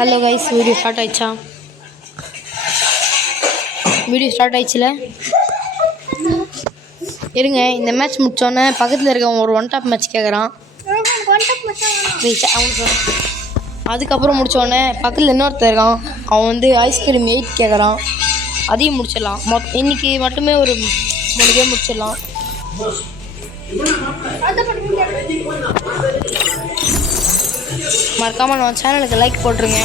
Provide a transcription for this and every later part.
Hello guys, video start ஆயிடுச்சா? Video start ஆயிடுச்சுல? இருங்க, இந்த மேட்ச் முடிச்சோன்னே பக்கத்தில் இருக்கவன் ஒரு ஒன் டாப் மேட்ச் கேட்குறான். அதுக்கப்புறம் முடித்தோடனே பக்கத்தில் இன்னொருத்தர் இருக்கான், அவன் வந்து ஐஸ்கிரீம் 8 கேட்குறான். அதையும் முடிச்சிடலாம். இன்னைக்கு மட்டுமே ஒரு 3 கேம் முடிச்சிடலாம். மறக்காம நம்ம சேனலுக்கு லைக் போட்டுருங்க.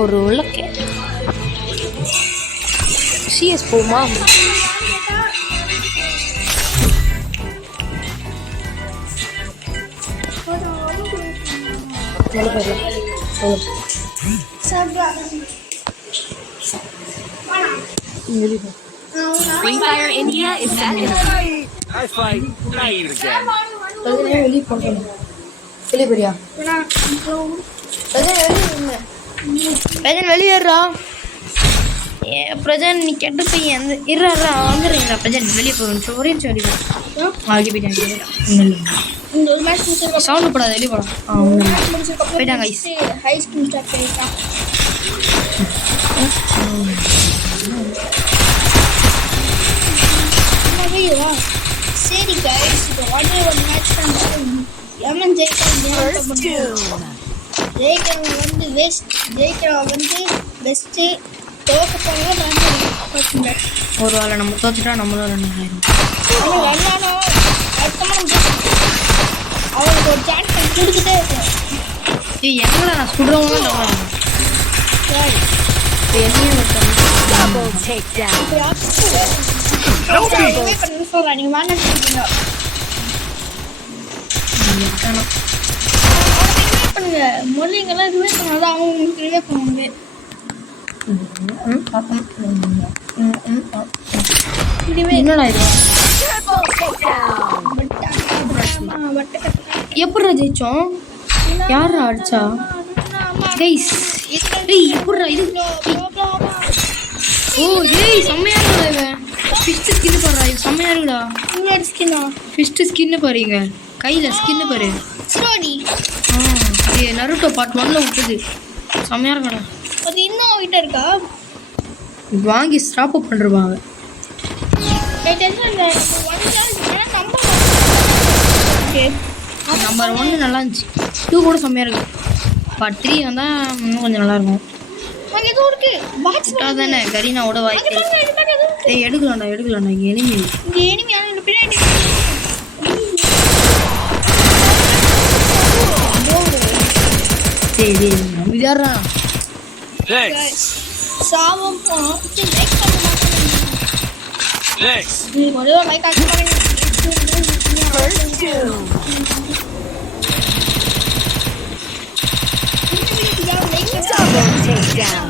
ஒரு உள்ளக்க சிஎஸ் போகுமா? Free Fire India is set in. I fight. I eat again. வெளியேறா Prajan, நீ கெட்டு பையன் இருறா வந்துடுறீங்களா? பிரஜன் வெளியே போகணும். ஒரே சொல்லி சவுண்ட் போடாது, வெளியே போகலாம். போயிட்டாங்க. சரி கைஸ், இப்போ ஒரே ஒரு மேட்ச் தான். எமன் ஜெயிக்கிறவன் வந்து வெஸ்ட், ஜெயிக்கிறவன் வந்து பெஸ்ட்டு. தோக்க போனால் ஒரு வேளை நம்ம தோத்துட்டா நம்மளும் ரன் ஆயிடும். ரன்னாலும் அவனுக்கு ஒரு சான்ஸ் கொடுத்துட்டே இருக்கும். எங்களை நான் சுடுறவங்க நீங்க மேனேஜ் பண்ணுங்க. மொழிங்கெல்லாம் ரிவே பண்ணாதான் அவங்க உங்களுக்கு ரிவே பண்ணுவாங்க. எப்படா ஜெயிச்சோம்? யாரா அடிச்சா? கைஸ் எப்படா இது? ஓ ஏய், செம்மையா இருக்குடா. ஃபிஷ் ஸ்கின் பாருடா, இது செம்மையா இருக்குடா. இன்னொரு ஸ்கின்னா ஃபிஷ் ஸ்கின் பாருங்க, கையில ஸ்கின் பாரு. ஸ்லோடி இது நருட்டோ பார்ட் 1ல விட்டது. செம்மையா இருக்குடா. அது இன்னும் அவகிட்ட இருக்கா? வாங்கி ஸ்டாப் அப் பண்ணிருவாங்க. நம்பர் 1 நல்லா இருந்துச்சு. 2 கூட செம்மையா இருக்கு. பார்ட் 3 வந்தால் இன்னும் கொஞ்சம் நல்லா இருக்கும். தானே கரீனாவோட வாய்க்கு. ஏய் எடுக்கலாம்டா. இங்கே எனிமி சரி நம்பிதாரா. சாவம் ஒரே ஒரு லைக்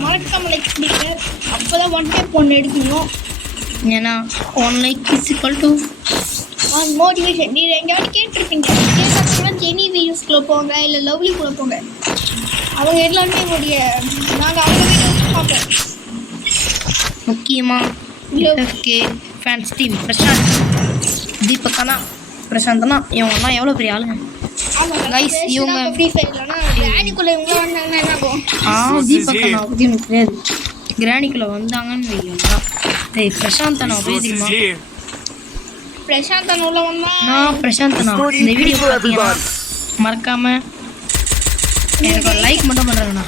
மறக்காம லைக் பண்ணுங்க. அப்போதான் 1 டைப் ஒன்று எடுக்கணும். ஏன்னா 1 like is equal to 1 motivation. நீங்கள் எங்கேயாவது கேட்டிருப்பீங்க, கேட்டாங்கன்னா ஜெனி வீடியோஸ்குள்ளே போங்க, இல்லை லவ்லிக்குள்ளே போங்க. அவங்க எல்லாருமே என்னுடைய நாங்கள் அவங்க வீடியோஸ் பார்ப்போம். முக்கியமாக ஃபேன்ஸ் டீம் பிரசாந்த், தீபக்கண்ணா, பிரசாந்தனா, இவங்கெல்லாம் எவ்வளோ பெரிய ஆளுங்க. கைஸ் இவங்க ஃப்ரீ ஃபயர்லனா கிரானிக்குள்ளே இவங்க வந்தாங்கன்னா என்ன ஆகும்? தீபக்கண்ணா பற்றி எனக்கு தெரியாது. கிரானிக்குள்ளே வந்தாங்கன்னு வைக்கலாம். ஏய் பிரசாந்தனா தெரியுமா? பிரசாந்தன் உள்ள வந்தா நான் பிரசாந்தனா. இந்த வீடியோ பார்த்தீங்கன்னா மறக்காமல் எனக்கு ஒரு லைக் மட்டும் பண்ணுறேங்கண்ணா.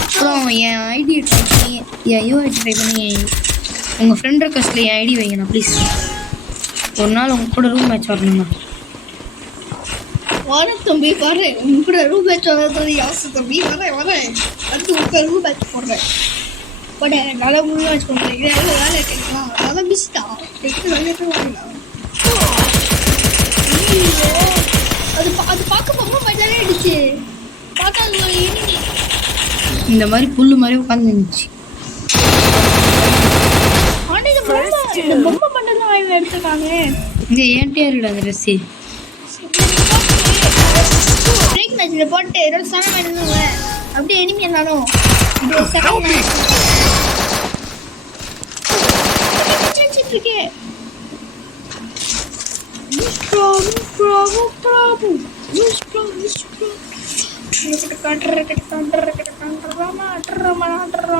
அப்புறம் என் ஐடி ட்ரை பண்ணி, என் யூஐடி ட்ரை பண்ணி உங்கள் ஃப்ரெண்ட் ரெக்வஸ்ட்டில் என் ஐடி வைங்கண்ணா ப்ளீஸ். ஒரு நாள் உங்கள் கூட ரூம் மேட்ச் வரணுண்ணா. வர தம்பி வர உங்களோட ரூம் மேட்ச் வர்றது யாசு தம்பி வர அடுத்து உங்கள் ரூம் மேட்ச் போடுறேன். போட நல்லா ரூம் மேட்ச் பண்ணுறேன். வேலை கேட்கலாம், அதெல்லாம் மிஸ்டா வேலைக்கு வாங்கலாம். அது பார்க்க ரொம்ப மஜாவே ஆயிடுச்சு. பார்த்தா இந்த மாதிரி புல்லு மாதிரி உட்காந்து இருந்துச்சு. இந்த பொம்மை மட்டும் தான் வாங்கி எடுத்துருக்காங்க. இங்கே ஏன்ட்டியா இருக்குடா அந்த ட்ரெஸ்ஸு. பிரேக் மேட்ச்சில் போட்டு என்னோட சனம் எடுத்துங்க. அப்படியே எனிமி என்னாலும் இது செகண்ட் மேட்ச் இருக்கே.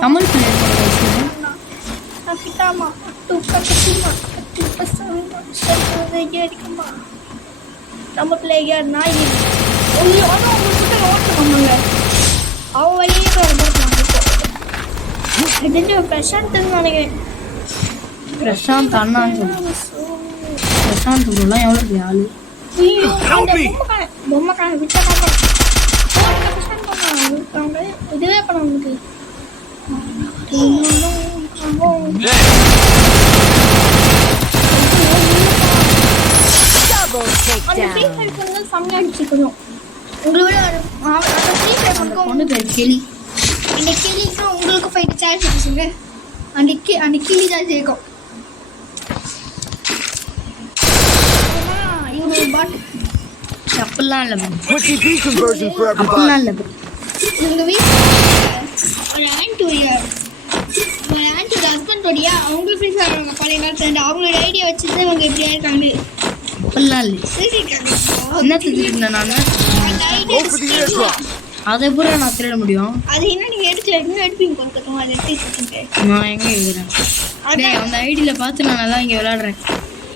தமிழ் பிளேயர் நம்ம பிளேயர் நாய் அவன் வழியே பிரசாந்த் நினைக்கிறேன். பிரசாந்த் அண்ணான்னு சொல்லு. பிரசாந்த் ப்ரோலாம் எவ்வளோ பெரிய ஆளு. ஐயோ, அந்த பொம்மைக்கான விட்டா இதுவே பண்ண உங்களுக்கு Double அந்த ஃப்ரீ takedown. ஃபயர் வந்து செம்மையா அடிச்சுக்கணும். உங்களோட அந்த ஃப்ரீ ஃபயர் அந்த பொண்ணு பேர் கெளி. அந்த கிளிக்கு உங்களுக்கு ஃபைட் சான்ஸ் இருக்குங்க. அந்த கிளி தான் ஜெயிக்கும். இவரு பாட் அப்படிலாம் இல்லை bro. Quick EP conversion for everybody. அப்படிலாம் இல்லை bro. உங்க வீட்டில் ஒரு ஆன்டி ஹஸ்பண்டோடையா அவங்க ஃப்ரீ ஃபயர் அவங்க பழைய காலத்துல அவங்களோட ஐடியா வச்சுட்டு அவங்க இப்படியா இருக்காங்க. அப்படிலாம் இல்லை. திருடிருக்காங்க. என்ன தெரிஞ்சுருந்தேன் நான்? அந்த idea Go for the airdrop. அதை பூரா நான் திருட முடியும். அது என்ன நீங்க எடுக்கல இன்னும் எடுப்பீங்க கொடுக்கட்டும் அதை எடுத்து நான் எங்கே எழுதுறேன்? டேய், அந்த ஐடியில் பார்த்து நான் நல்லா இங்கே விளையாடுறேன்.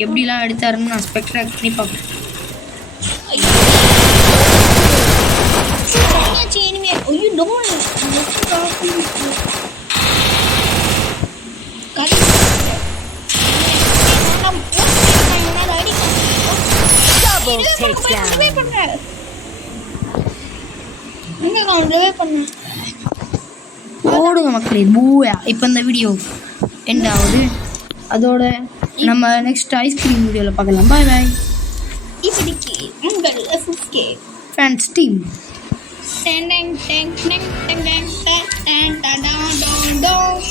எப்படிலாம் எடுத்தாருன்னு நான் ஸ்பெக்ட்ராக்ட் பண்ணி பார்ப்பேன். Double takedown. ஓடுங்க மக்களே, பூயா. இப்போ இந்த வீடியோ எண்ட் ஆகுது. அதோட நம்ம நெக்ஸ்ட் ஐஸ்கிரீம் வீடியோவில் பார்க்கலாம். பாய் பாய் இப்படிக்கு உங்கள் எஃப்கே ஃப்ரெண்ட்ஸ் டீம். டெங் டெங் டெங் டெங் டெங் டெங் டெங் டடா டோன் டோ